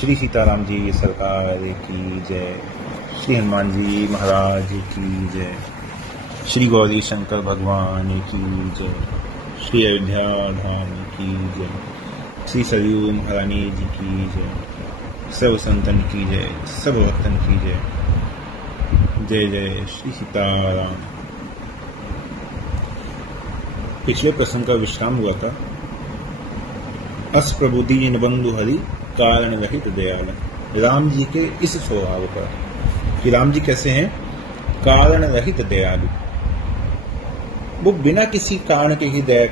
श्री सीताराम जी सरकार की जय, श्री हनुमान जी महाराज की जय, श्री गौरी शंकर भगवान की जय, श्री अयोध्या धाम की जय, श्री सरयू महारानी जी की जय, सब संतन की जय, सब भक्तन की जय। जय जय श्री सीताराम। पिछले प्रसंग का विश्राम हुआ था। अस प्रबुद्धि जिन बंधु हरि कारण रहित दयाल। राम जी के इस स्वभाव पर कि राम जी कैसे हैं, कारण रहित दयालु। वो बिना किसी कारण के ही दया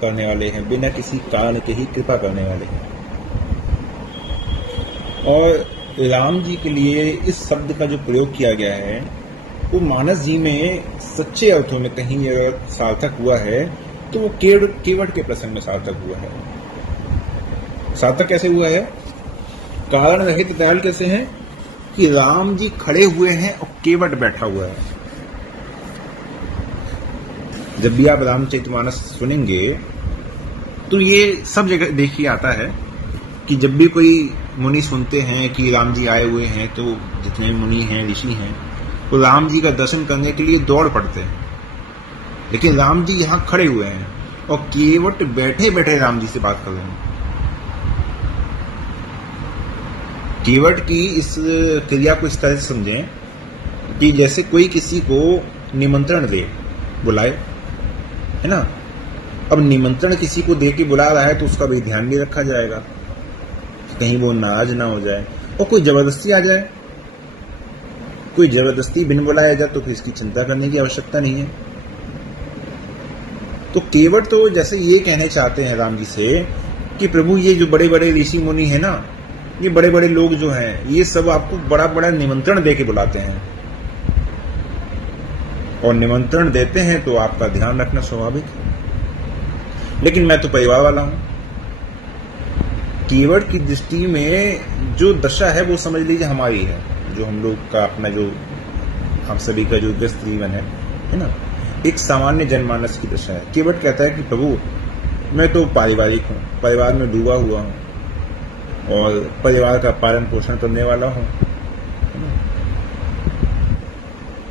करने वाले हैं, बिना किसी कारण के ही कृपा करने वाले हैं। और राम जी के लिए इस शब्द का जो प्रयोग किया गया है वो मानस जी में सच्चे अर्थों में कहीं अगर सार्थक हुआ है तो वो केवट के प्रसंग में सार्थक हुआ है। सार्थक कैसे हुआ है? कारण रहित दयाल कैसे हैं कि राम जी खड़े हुए हैं और केवट बैठा हुआ है। जब भी आप रामचरितमानस सुनेंगे तो ये सब जगह देखिए आता है कि जब भी कोई मुनि सुनते हैं कि राम जी आए हुए हैं तो जितने मुनि हैं ऋषि हैं वो राम जी का दर्शन करने के लिए दौड़ पड़ते हैं। लेकिन राम जी यहां खड़े हुए हैं और केवट बैठे बैठे राम जी से बात कर रहे हैं। केवट की इस क्रिया को इस तरह से समझें कि जैसे कोई किसी को निमंत्रण दे, बुलाए, है ना। अब निमंत्रण किसी को दे के बुला रहा है तो उसका भी ध्यान नहीं रखा जाएगा कहीं वो नाराज ना हो जाए। और कोई जबरदस्ती आ जाए, कोई जबरदस्ती बिन बुलाया जाए तो फिर इसकी चिंता करने की आवश्यकता नहीं है। तो केवट तो जैसे ये कहने चाहते हैं राम जी से कि प्रभु ये जो बड़े बड़े ऋषि मुनि है ना, ये बड़े बड़े लोग जो हैं ये सब आपको बड़ा बड़ा निमंत्रण दे के बुलाते हैं और निमंत्रण देते हैं तो आपका ध्यान रखना स्वाभाविक है। लेकिन मैं तो परिवार वाला हूं। केवट की दृष्टि में जो दशा है वो समझ लीजिए हमारी है, जो हम लोग का अपना जो हम सभी का जो व्यस्त जीवन है ना, एक सामान्य जनमानस की दशा है। केवट कहता है कि प्रभु मैं तो पारिवारिक हूँ, परिवार में डूबा हुआ हूँ और परिवार का पालन पोषण करने वाला हूँ।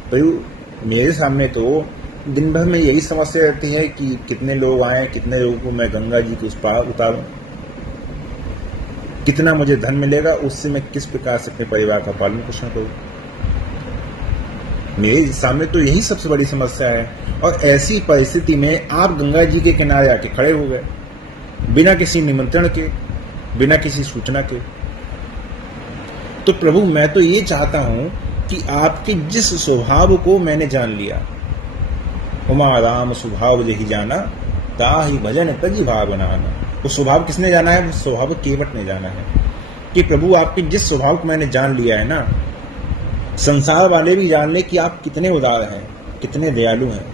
प्रभु मेरे सामने तो दिन भर में यही समस्या रहती है कि कितने लोग आए, कितने लोगों को मैं गंगा जी के उस पार उतारूं, कितना मुझे धन मिलेगा, उससे मैं किस प्रकार से अपने परिवार का पालन पोषण करूं। मेरे सामने तो यही सबसे बड़ी समस्या है। और ऐसी परिस्थिति में आप गंगा जी के किनारे आके खड़े हो गए बिना किसी निमंत्रण के, बिना किसी सूचना के। तो प्रभु मैं तो ये चाहता हूं कि आपके जिस स्वभाव को मैंने जान लिया, उमा राम स्वभाव जही जाना ताहि भजन तजी भाव बनाना। वो स्वभाव किसने जाना है? वो स्वभाव केवट ने जाना है कि प्रभु आपके जिस स्वभाव को मैंने जान लिया है ना, संसार वाले भी जान ले कि आप कितने उदार हैं, कितने दयालु हैं,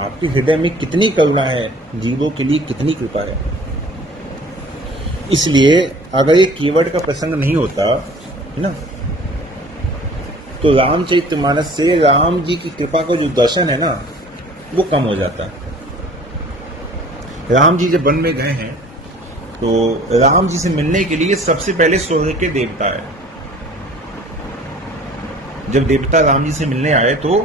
आपके हृदय में कितनी करुणा है, जीवों के लिए कितनी कृपा है। इसलिए अगर ये केवट का प्रसंग नहीं होता है ना, तो रामचरितमानस से राम जी की कृपा का जो दर्शन है ना वो कम हो जाता। राम जी जब वन में गए हैं तो राम जी से मिलने के लिए सबसे पहले स्वर्ग के देवता है। जब देवता राम जी से मिलने आए तो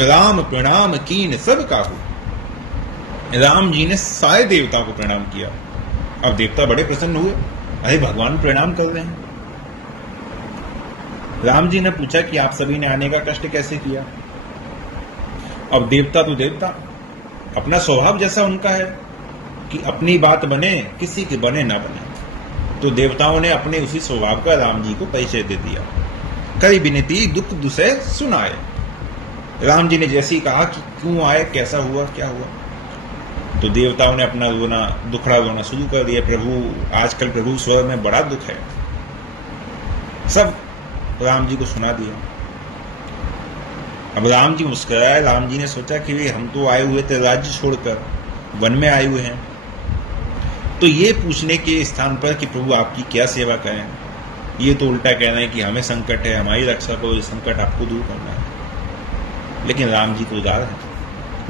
राम प्रणाम कीन सब काहू। राम जी ने सारे देवताओं को प्रणाम किया। अब देवता बड़े प्रसन्न हुए, अरे भगवान प्रणाम कर रहे हैं। राम जी ने पूछा कि आप सभी ने आने का कष्ट कैसे किया। अब देवता तो देवता, अपना स्वभाव जैसा उनका है कि अपनी बात बने, किसी के बने ना बने। तो देवताओं ने अपने उसी स्वभाव का राम जी को परिचय दे दिया। कई विनती दुख दुसे सुनाए। राम जी ने जैसे ही कहा कि क्यों आए, कैसा हुआ, क्या हुआ, तो देवताओं ने अपना रोना, दुखड़ा रोना शुरू कर दिया। प्रभु आजकल प्रभु स्वर्ग में बड़ा दुख है। सब राम जी को सुना दिया। अब राम जी मुस्कुराए। राम जी ने सोचा कि हम तो आए हुए थे राज्य छोड़कर, वन में आए हुए हैं, तो ये पूछने के स्थान पर कि प्रभु आपकी क्या सेवा करें, ये तो उल्टा कह रहे हैं कि हमें संकट है, हमारी रक्षा करो, ये संकट आपको दूर करना है। लेकिन राम जी तो उदार है।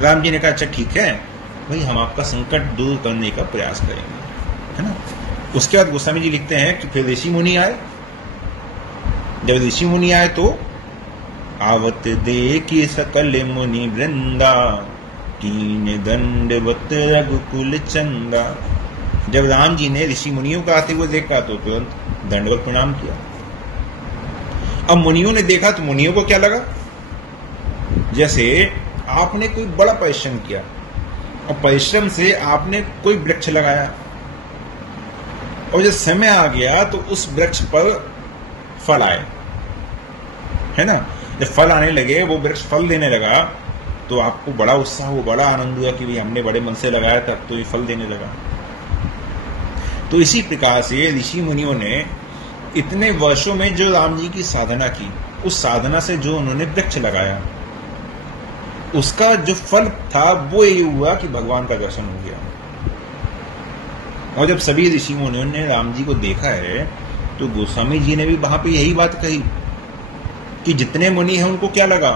राम जी ने कहा अच्छा ठीक है भाई, हम आपका संकट दूर करने का प्रयास करेंगे, है ना। उसके बाद गोस्वामी जी लिखते हैं कि फिर ऋषि मुनि आए। जब ऋषि मुनि आए तो आवत देखी सकल मुनि वृंदा, कीन दंडवत रघुकुल चंदा। जब राम जी ने ऋषि मुनियों का आते हुए देखा तो तुरंत दंडवत प्रणाम किया। अब मुनियों ने देखा तो मुनियों को क्या लगा, जैसे आपने कोई बड़ा परिश्रम किया और परिश्रम से आपने कोई वृक्ष लगाया और जब समय आ गया तो उस वृक्ष पर फल आए, है ना। जब फल आने लगे, वो वृक्ष फल देने लगा तो आपको बड़ा उत्साह हुआ, बड़ा आनंद हुआ कि भाई हमने बड़े मन से लगाया था तो ये फल देने लगा। तो इसी प्रकार से ऋषि मुनियों ने इतने वर्षों में जो राम जी की साधना की, उस साधना से जो उन्होंने वृक्ष लगाया, उसका जो फल था वो ये हुआ कि भगवान का दर्शन हो गया। और जब सभी ऋषि मुनियों ने राम जी को देखा है तो गोस्वामी जी ने भी वहां पे यही बात कही कि जितने मुनि हैं उनको क्या लगा,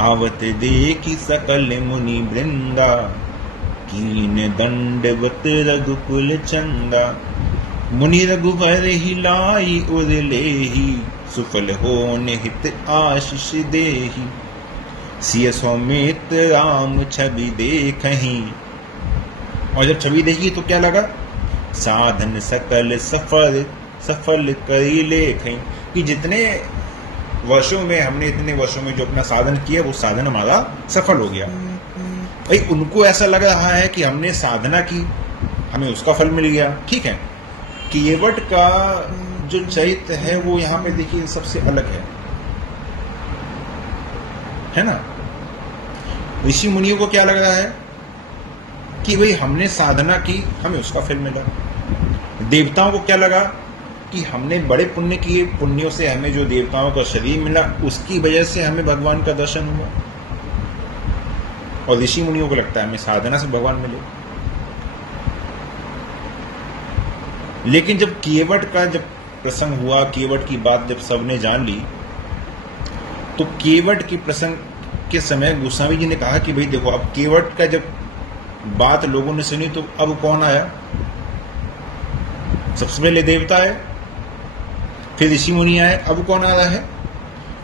आवत देखी सकल मुनि वृंदा, कीन दंडवत रघुकुल चंदा। मुनि रघुवर ही लाई उर लेही, सुफल हो निहित आशीष देही। सिय सौमित राम छवि देखहीं। और जब छवि देखी तो क्या लगा, साधन सकल सफल सफल करी लेखहीं, कि जितने वर्षों में हमने इतने वर्षों में जो अपना साधन किया वो साधन हमारा सफल हो गया। भाई उनको ऐसा लग रहा है कि हमने साधना की, हमें उसका फल मिल गया। ठीक है, केवट का जो चरित्र है वो यहाँ पे देखिए सबसे अलग है ना। ऋषि मुनियों को क्या लग रहा है कि भाई हमने साधना की, हमें उसका फल मिला। देवताओं को क्या लगा कि हमने बड़े पुण्य किए, पुण्यों से हमें जो देवताओं का शरीर मिला उसकी वजह से हमें भगवान का दर्शन हुआ। और ऋषि मुनियों को लगता है हमें साधना से भगवान मिले। लेकिन जब केवट का जब प्रसंग हुआ, केवट की बात जब सबने जान ली, तो केवट के प्रसंग के समय गोस्वामी जी ने कहा कि भाई देखो, अब केवट का जब बात लोगों ने सुनी तो अब कौन आया, सबसे पहले देवता आए, फिर ऋषि मुनि आए, अब कौन आ रहा है,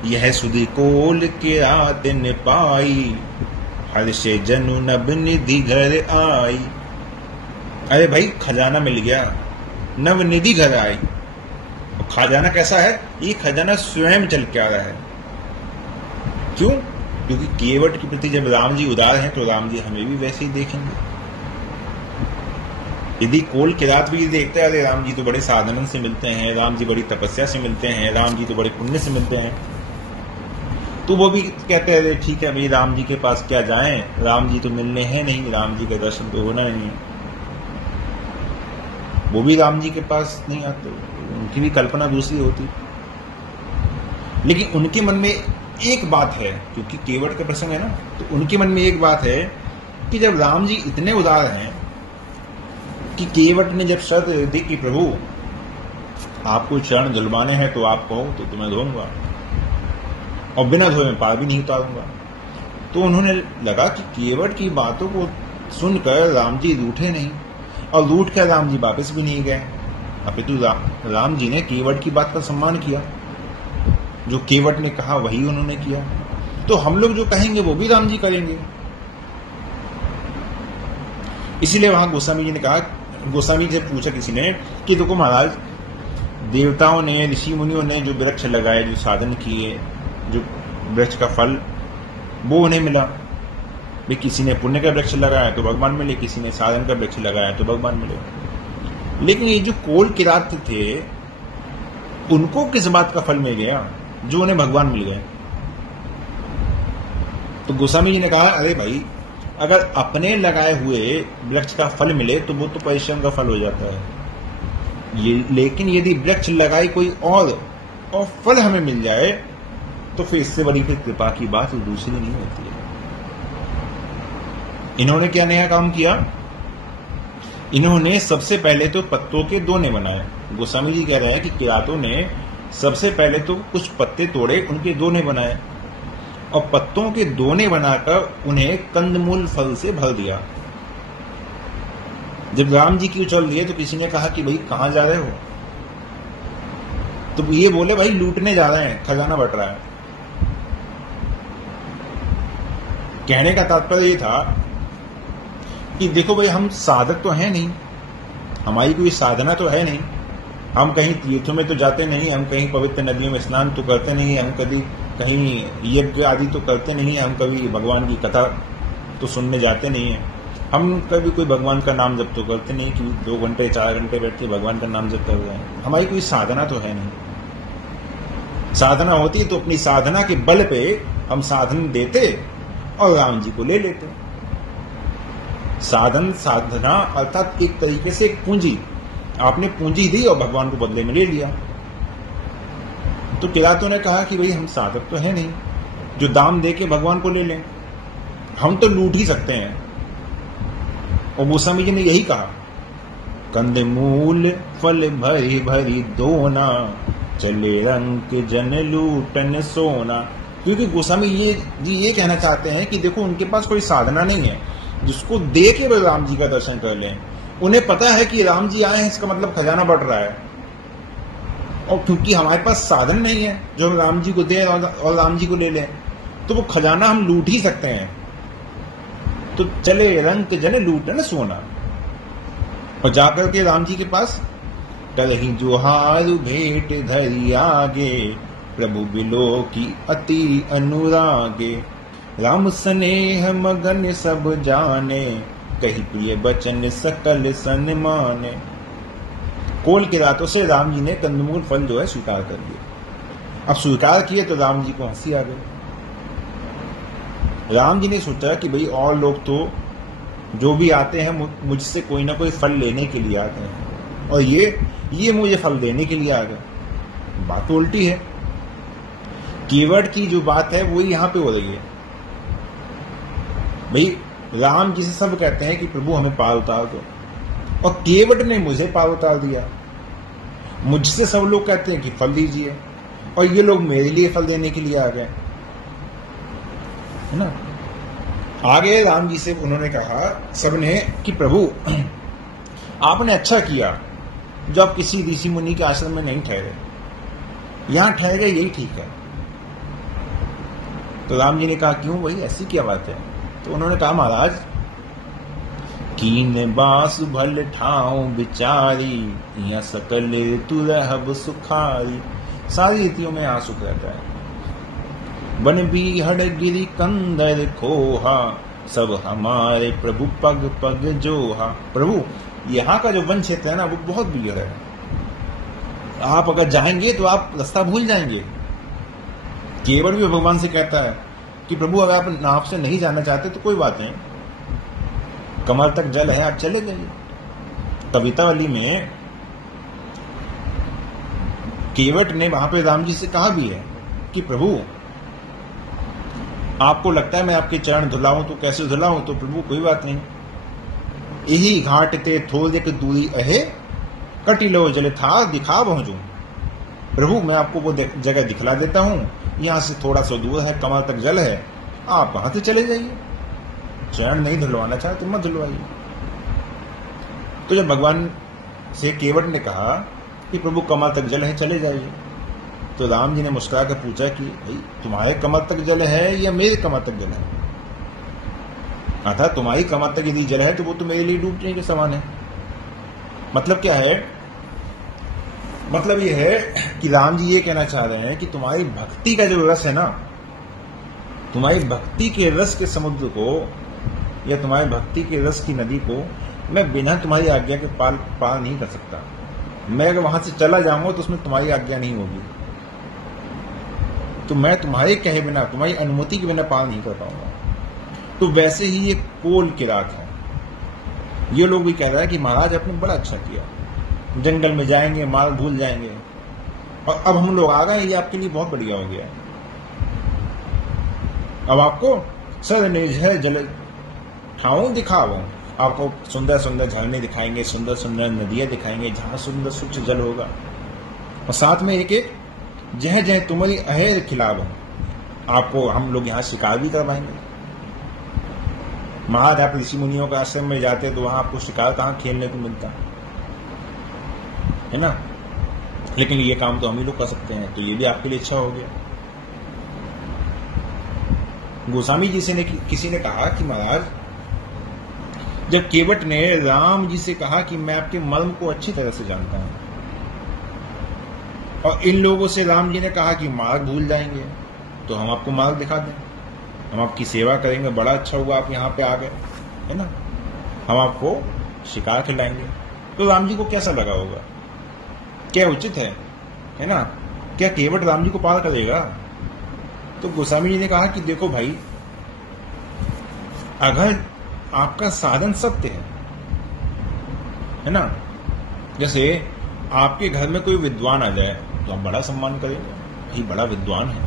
यह सुधि कोल के रात ने पाई, हर्षे जनु नभ निधि घर आई। अरे भाई खजाना मिल गया, नव निधि घर आई। खजाना कैसा है, ये खजाना स्वयं चल के आ रहा है। क्यों? क्योंकि केवट के प्रति जब राम जी उदार हैं तो राम जी हमें भी वैसे ही देखेंगे। यदि कोल के रात भी देखते हैं, अरे राम जी तो बड़े साधन से मिलते हैं, राम जी बड़ी तपस्या से मिलते हैं, राम जी तो बड़े पुण्य से मिलते हैं, तो वो भी कहते हैं ठीक है भाई राम जी के पास क्या जाएं, राम जी तो मिलने हैं नहीं, राम जी का दर्शन तो होना नहीं है। वो भी राम जी के पास नहीं आते, उनकी भी कल्पना दूसरी होती। लेकिन उनके मन में एक बात है, क्योंकि केवट का प्रसंग है ना, तो उनके मन में एक बात है कि जब राम जी इतने उदार हैं कि केवट ने जब शर्त दी कि प्रभु आपको चरण धुलवाने हैं तो आप कहो तो तुम्हें धोऊंगा, और बिना धोए मैं पार भी नहीं उतारूंगा। तो उन्होंने लगा कि केवट की बातों को सुनकर राम जी रूठे नहीं, और रूठ कर राम जी वापस भी नहीं गए, अपितु राम जी ने केवट की बात का सम्मान किया, जो केवट ने कहा वही उन्होंने किया। तो हम लोग जो कहेंगे वो भी राम जी करेंगे। इसीलिए वहां गोस्वामी जी ने कहा, गोस्वामी जी से पूछा किसी ने कि देखो महाराज, देवताओं ने ऋषि मुनियों ने जो वृक्ष लगाए, जो साधन किए, जो वृक्ष का फल वो उन्हें मिला। भाई किसी ने पुण्य का वृक्ष लगाया तो भगवान मिले, किसी ने साधन का वृक्ष लगाया तो भगवान मिले। लेकिन ये जो कोल किरात थे उनको किस बात का फल मिल गया जो उन्हें भगवान मिल गए? तो गोस्वामी जी ने कहा अरे भाई, अगर अपने लगाए हुए वृक्ष का फल मिले तो वो तो परिश्रम का फल हो जाता है, लेकिन यदि वृक्ष लगाई कोई और फल हमें मिल जाए तो फिर इससे बड़ी फिर कृपा की बात दूसरी नहीं होती है। इन्होंने क्या नया काम किया? इन्होंने सबसे पहले तो पत्तों के दोने बनाए। गोस्वामी जी कह रहे हैं कि किरातों ने सबसे पहले तो कुछ पत्ते तोड़े, उनके दोने बनाए, और पत्तों के दोने बनाकर उन्हें कंदमूल फल से भर दिया। जब राम जी की उछल दिए तो किसी ने कहा कि भाई कहां जा रहे हो, तो ये बोले भाई लूटने जा रहे हैं, खजाना बट रहा है। कहने का तात्पर्य ये था कि देखो भाई हम साधक तो हैं नहीं, हमारी कोई साधना तो है नहीं, हम कहीं तीर्थों में तो जाते नहीं, हम कहीं पवित्र नदियों में स्नान तो करते नहीं, हम कभी कहीं यज्ञ आदि तो करते नहीं, हम कभी भगवान की कथा तो सुनने जाते नहीं है, हम कभी कोई भगवान का नाम जप तो करते नहीं कि 2 घंटे 4 घंटे बैठ के भगवान का नाम जप कर रहे हैं। हमारी कोई साधना तो है नहीं। साधना होती तो अपनी साधना के बल पे हम साधन देते और राम जी को ले लेते। साधना अर्थात एक तरीके से एक पूंजी, आपने पूंजी दी और भगवान को बदले में ले लिया। तो किरातों ने कहा कि भाई हम साधक तो है नहीं जो दाम दे के भगवान को ले लें, हम तो लूट ही सकते हैं। और गोस्वामी जी ने यही कहा, कंद मूल फल भरी भरी दोना, चले रंग जन लूटन सोना। क्योंकि गोस्वामी ये कहना चाहते हैं कि देखो उनके पास कोई साधना नहीं है जिसको दे के वे राम जी का दर्शन कर लें। उन्हें पता है कि राम जी आए हैं, इसका मतलब खजाना बढ़ रहा है, और क्योंकि हमारे पास साधन नहीं है जो हम राम जी को दे और राम जी को ले लें, तो वो खजाना हम लूट ही सकते हैं। तो चले रंग जन लूटन सोना, और जाकर के राम जी के पास कलही जोहारु भेंट धरी आगे, प्रभु बिलो की अति अनुरागे, राम स्नेह मगन सब जाने, कही प्रिय बचन सकल सन माने। कोल के रातों से राम जी ने कंदमूल फल जो है स्वीकार कर लिए। अब स्वीकार किए तो राम जी को हंसी आ गई। राम जी ने सोचा कि भाई और लोग तो जो भी आते हैं मुझसे कोई ना कोई फल लेने के लिए आते हैं, और ये मुझे फल देने के लिए आ गए। बात तो उल्टी है। केवट की जो बात है वो यहां पे हो रही है। भाई राम जी से सब कहते हैं कि प्रभु हमें पार उतार दो, और केवट ने मुझे पार उतार दिया। मुझसे सब लोग कहते हैं कि फल दीजिए, और ये लोग मेरे लिए फल देने के लिए आ गए, है ना। आगे राम जी से उन्होंने कहा सबने कि प्रभु आपने अच्छा किया जो आप किसी ऋषि मुनि के आश्रम में नहीं ठहरे, यहां ठहरे यही ठीक है। तो राम जी ने कहा क्यों भाई, ऐसी क्या बात है। तो उन्होंने कहा महाराज, कीन बास भल ठाऊ बिचारी, या सकल ऋतु रहब सुखारी। सारी ऋतुओं में यहाँ सुख रहता है। बन बीहड़ गिरी कंदर खोहा, सब हमारे प्रभु पग पग जोहा। प्रभु यहाँ का जो वन क्षेत्र है ना वो बहुत बीहड़ है, आप अगर जाएंगे तो आप रास्ता भूल जाएंगे। केवट भी भगवान से कहता है कि प्रभु अगर आप नाव से नहीं जाना चाहते तो कोई बात नहीं, कमर तक जल है, आप चले जाइए। कवितावली में केवट ने वहां पे राम जी से कहा भी है कि प्रभु आपको लगता है मैं आपके चरण धुलाऊं तो कैसे धुलाऊं। तो प्रभु कोई बात नहीं, यही घाट ते थोड़े दूरी अहे, कटिलो जल था दिखा पहुंचू। प्रभु मैं आपको वो जगह दिखला देता हूं, यहां से थोड़ा सा दूर है, कमर तक जल है, आप वहां से चले जाइए। चरण नहीं धुलवाना चाहे तो मत धुलवाइए। तो जब भगवान से केवट ने कहा कि प्रभु कमर तक जल है, चले जाइए, तो राम जी ने मुस्कुरा कर पूछा कि भाई तुम्हारे कमर तक जल है या मेरे कमर तक जल है। अर्थात तुम्हारी कमर तक यदि जल है तो वो तो मेरे लिए डूबने के समान है। मतलब क्या है, मतलब ये है कि राम जी ये कहना चाह रहे हैं कि तुम्हारी भक्ति का जो रस है ना, तुम्हारी भक्ति के रस के समुद्र को या तुम्हारी भक्ति के रस की नदी को मैं बिना तुम्हारी आज्ञा के पार नहीं कर सकता। मैं अगर वहां से चला जाऊंगा तो उसमें तुम्हारी आज्ञा नहीं होगी, तो मैं तुम्हारे कहे बिना, तुम्हारी अनुमति के बिना पार नहीं कर पाऊंगा। तो वैसे ही ये कोल किरात है। ये लोग भी कह रहे हैं कि महाराज आपने बड़ा अच्छा किया, जंगल में जाएंगे माल भूल जाएंगे, और अब हम लोग आ गए, ये आपके लिए बहुत बढ़िया हो गया। अब आपको सर निर्जय जल ठाऊं दिखाऊं, आपको सुंदर सुंदर झरने दिखाएंगे, सुंदर सुंदर नदियां दिखाएंगे जहां सुंदर स्वच्छ जल होगा, और साथ में एक एक जह जह तुम्हारी अहेर खिलाव, आपको हम लोग यहाँ शिकार भी करवाएंगे। महाराज आप ऋषि मुनियों के आश्रम में जाते तो वहां आपको शिकार कहाँ खेलने को मिलता है ना, लेकिन ये काम तो हम ही लोग कर सकते हैं, तो ये भी आपके लिए अच्छा हो गया। गोस्वामी जी से किसी ने कहा कि महाराज, जब केवट ने राम जी से कहा कि मैं आपके मर्म को अच्छी तरह से जानता हूं, और इन लोगों से राम जी ने कहा कि मार्ग भूल जाएंगे, तो हम आपको मार्ग दिखा दें, हम आपकी सेवा करेंगे, बड़ा अच्छा हुआ आप यहाँ पे आ गए, है ना, हम आपको शिकार खिलाएंगे, तो राम जी को कैसा लगा होगा, क्या उचित है ना, क्या केवट राम जी को पार करेगा? तो गोस्वामी जी ने कहा कि देखो भाई, अगर आपका साधन सत्य है ना, जैसे आपके घर में कोई विद्वान आ जाए तो आप बड़ा सम्मान करेंगे, भाई बड़ा विद्वान है,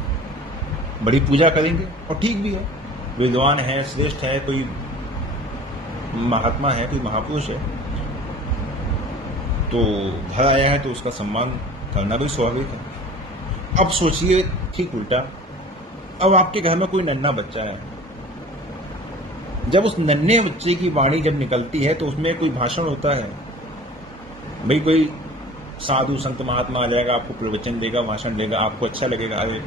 बड़ी पूजा करेंगे, और ठीक भी है, विद्वान है, श्रेष्ठ है, कोई महात्मा है, कोई महापुरुष है, तो घर आया है तो उसका सम्मान करना भी स्वाभाविक है। अब सोचिए ठीक उल्टा, अब आपके घर में कोई नन्हा बच्चा है, जब उस नन्हे बच्चे की वाणी जब निकलती है तो उसमें कोई भाषण होता है, भाई कोई साधु संत महात्मा आ जाएगा, आपको प्रवचन देगा, भाषण देगा, आपको अच्छा लगेगा, अरे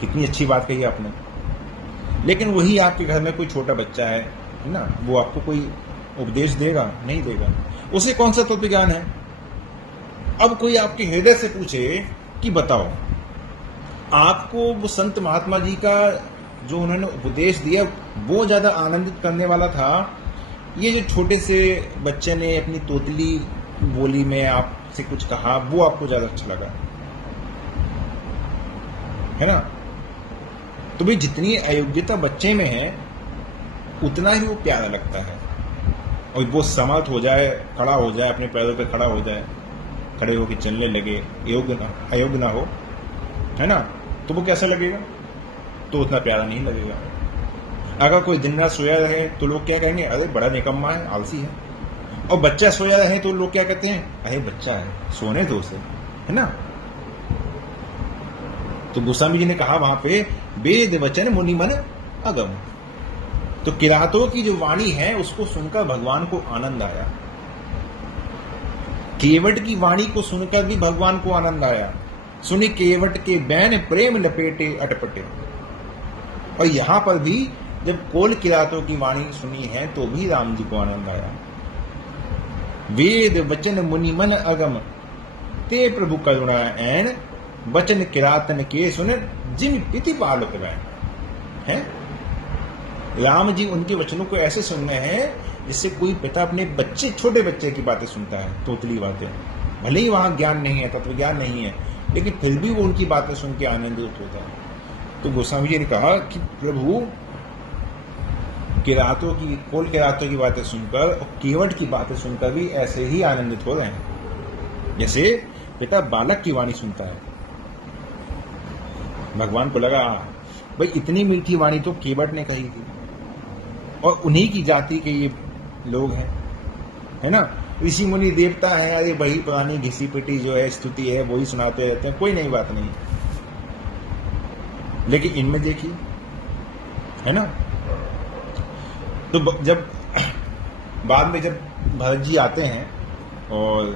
कितनी अच्छी बात कही आपने। लेकिन वही आपके घर में कोई छोटा बच्चा है ना, वो आपको कोई उपदेश देगा? नहीं देगा। उसे कौन सा तत्व ज्ञान है? अब कोई आपके हृदय से पूछे कि बताओ, आपको वो संत महात्मा जी का जो उन्होंने उपदेश दिया वो ज्यादा आनंदित करने वाला था, ये जो छोटे से बच्चे ने अपनी तोतली बोली में आपसे कुछ कहा, वो आपको ज्यादा अच्छा लगा, है ना? तो भाई जितनी अयोग्यता बच्चे में है उतना ही वो प्यारा लगता है, और वो समर्थ हो जाए, खड़ा हो जाए, अपने पैरों पे खड़ा हो जाए, खड़े होकर चलने लगे, अयोग्य ना हो, है ना, तो वो कैसा लगेगा? तो उतना प्यारा नहीं लगेगा। अगर कोई दिन रात सोया रहे तो लोग क्या कहेंगे, अरे बड़ा निकम्मा है, आलसी है। और बच्चा सोया रहे तो लोग क्या कहते हैं, अरे बच्चा है, सोने दो उसे, है ना? तो गोस्वामी जी ने कहा वहां पे, वेद वचन मुनि मन अगम। तो किरातों की जो वाणी है उसको सुनकर भगवान को आनंद आया, केवट की वाणी को सुनकर भी भगवान को आनंद आया। सुनी केवट के बैन प्रेम लपेटे अटपटे। और यहां पर भी जब कोल किरातों की वाणी सुनी है तो भी राम जी को आनंद आया। वेद वचन मुनि मन अगम ते प्रभु करुणा एन वचन किरातन के सुन जिन पिति पालक है। राम जी उनके वचनों को ऐसे सुन रहे हैं जिससे कोई पिता अपने बच्चे, छोटे बच्चे की बातें सुनता है, तोतली बातें, भले ही वहां ज्ञान नहीं है, तत्व ज्ञान नहीं है, लेकिन फिर भी वो उनकी बातें सुन के आनंदित होता है। तो गोस्वामी जी ने कहा कि प्रभु कोल किरातों की बातें सुनकर और केवट की बातें सुनकर भी ऐसे ही आनंदित हो रहे हैं जैसे पिता बालक की वाणी सुनता है। भगवान को लगा भाई इतनी मीठी वाणी तो केवट ने कही थी, और उन्हीं की जाति के ये लोग हैं, है ना? ऋषि मुनि देवता है, अरे वही पुरानी घिसी पिटी जो है स्तुति है वही सुनाते रहते हैं, कोई नई बात नहीं। लेकिन इनमें देखिए, है ना? तो जब बाद में जब भरत जी आते हैं और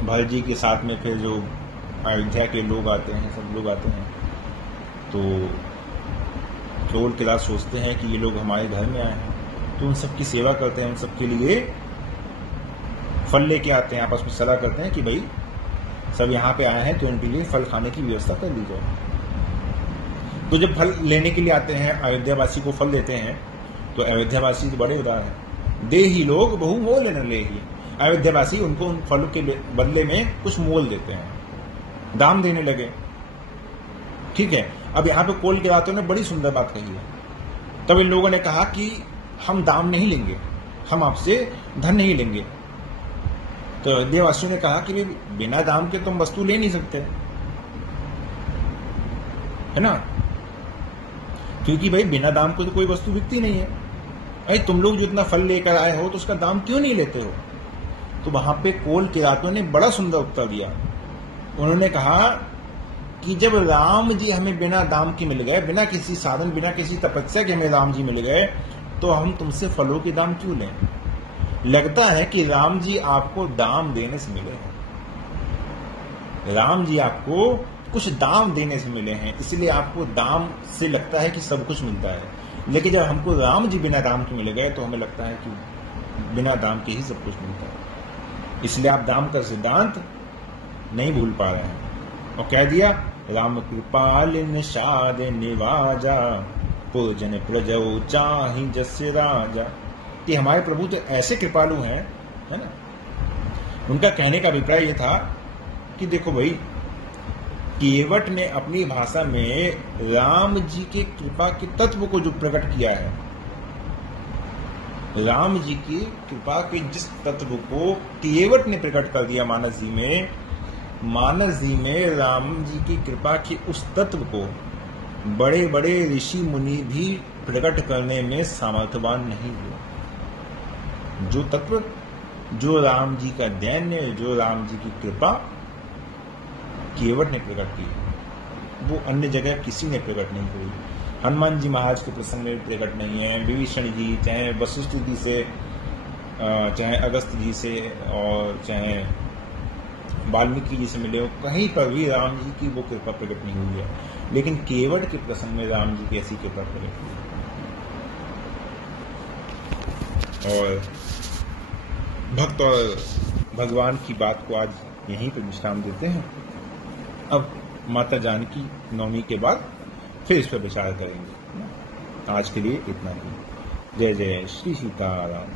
भरत जी के साथ में फिर जो अयोध्या के लोग आते हैं, सब लोग आते हैं, तो केवल किला सोचते हैं कि ये लोग हमारे घर में आए हैं, तो उन सबकी सेवा करते हैं, उन सबके लिए फल लेके आते हैं, आपस में सलाह करते हैं कि भाई सब यहाँ पे आए हैं तो उनके लिए फल खाने की व्यवस्था कर दी जाए। तो जब फल लेने के लिए आते हैं, अयोध्यावासी को फल देते हैं, तो अयोध्यावासी तो बड़े उदार हैं, दे ही लोग बहु मोल न ले ही। अयोध्यावासी उनको उन फलों के बदले में कुछ मोल देते हैं, दाम देने लगे। ठीक है, अब यहाँ पे कोल किरातों ने बड़ी सुंदर बात कही है। तब इन लोगों ने कहा कि हम दाम नहीं लेंगे, हम आपसे धन नहीं लेंगे। तो अयोध्यावासियों ने कहा कि बिना दाम के तुम वस्तु ले नहीं सकते, है ना? क्योंकि भाई बिना दाम को तो कोई वस्तु बिकती नहीं है। अरे तुम लोग जो इतना फल लेकर आए हो तो उसका दाम क्यों नहीं लेते हो? तो वहां पे कोल किरातों ने बड़ा सुंदर उत्तर दिया। उन्होंने कहा कि जब राम जी हमें बिना दाम के मिल गए, बिना किसी साधन, बिना किसी तपस्या के हमें राम जी मिल गए, तो हम तुमसे फलों के दाम क्यों लें? लगता है कि राम जी आपको दाम देने से मिले हैं, राम जी आपको कुछ दाम देने से मिले हैं, इसलिए आपको दाम से लगता है कि सब कुछ मिलता है। लेकिन जब हमको राम जी बिना दाम के मिल गए तो हमें लगता है कि बिना दाम के ही सब कुछ मिलता है। इसलिए आप दाम का सिद्धांत नहीं भूल पा रहे हैं। और कह दिया राम कृपाल निषाद निवाजा पूजन प्रजो चाहि जस राजा, कि हमारे प्रभु तो ऐसे कृपालु हैं, है ना। उनका कहने का अभिप्राय यह था कि देखो भाई, केवट ने अपनी भाषा में राम जी के कृपा के तत्व को जो प्रकट किया है, राम जी की कृपा के जिस तत्व को केवट ने प्रकट कर दिया मानस जी में राम जी की कृपा के उस तत्व को बड़े बड़े ऋषि मुनि भी प्रकट करने में सामर्थ्यवान नहीं हुए। जो तत्व, जो राम जी का दैन्य, जो राम जी की कृपा केवट ने प्रकट की, वो अन्य जगह किसी ने प्रकट नहीं करी। हनुमान जी महाराज के प्रसंग में प्रकट नहीं है, विभीषण जी, चाहे वशिष्ठ जी से, चाहे अगस्त जी से, और चाहे वाल्मीकि जी से मिले हो, कहीं पर भी राम जी की वो कृपा प्रकट नहीं हुई है। लेकिन केवट के प्रसंग में राम जी की ऐसी कृपा प्रकट हुई। और भक्त और भगवान की बात को आज यहीं पर विश्राम देते हैं। अब माता जानकी नवमी के बाद फिर इस पर विचार करेंगे। आज के लिए इतना ही। जय जय श्री सीताराम।